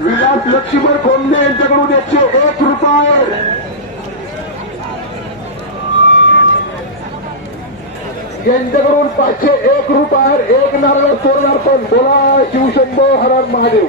विलास लक्ष्मण खोंदे यांच्याकडून 101 रुपये, यांच्याकडून 501 रुपये, 1 नारळ सोनार्पण. बोला शिवशंभो हर हर महादेव.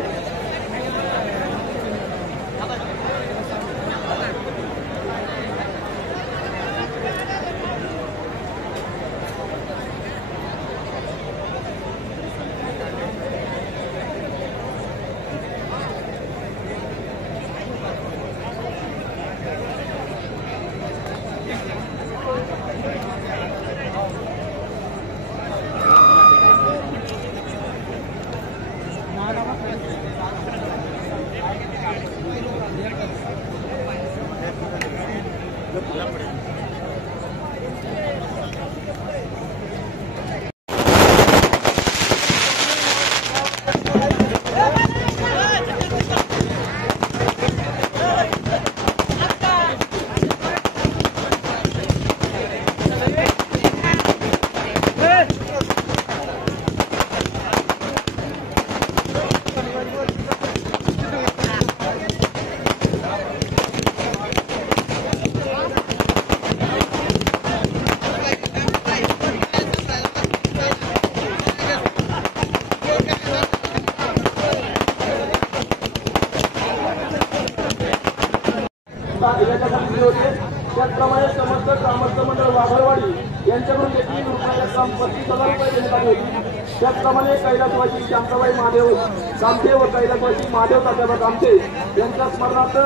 त्याचप्रमाणे समस्त ग्रामस्थ मंडळ वाघळवाडी यांच्याकडून देखील रक्कम 35,000 रुपये देण्यात आली होती. त्याचप्रमाणे कैलासवासी शांताबाई महादेव कामते व कैलासवासी महादेव तात्याबा कामते यांच्या स्मरणार्थ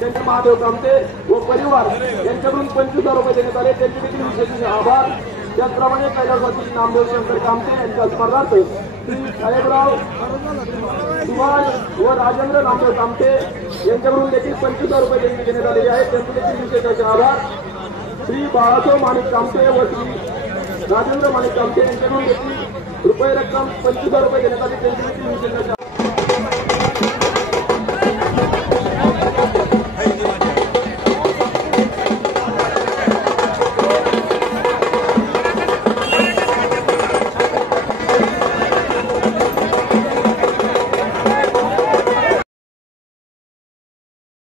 त्यांचे महादेव कामते व परिवार यांच्याकडून 25,000 रुपये देण्यात आले. त्यांचे देखील विशेष आभार. त्याचप्रमाणे कैलासवासी नामदेव शंकर कामते यांच्या स्मरणार्थ श्री साहेबराव सुभाष व राजेंद्र नामदेव कामते यांच्याकडून देखील 25,000 रुपये देण्यात आलेले आहेत. त्यांचे देखील विशेष आभार. श्री बाळासाहेब माणिक कामते व श्री राजेंद्र माणिक कामते यांच्याकडून देखील रक्कम 25,000 रुपये देण्यात आली. त्यांचे देखील विशेष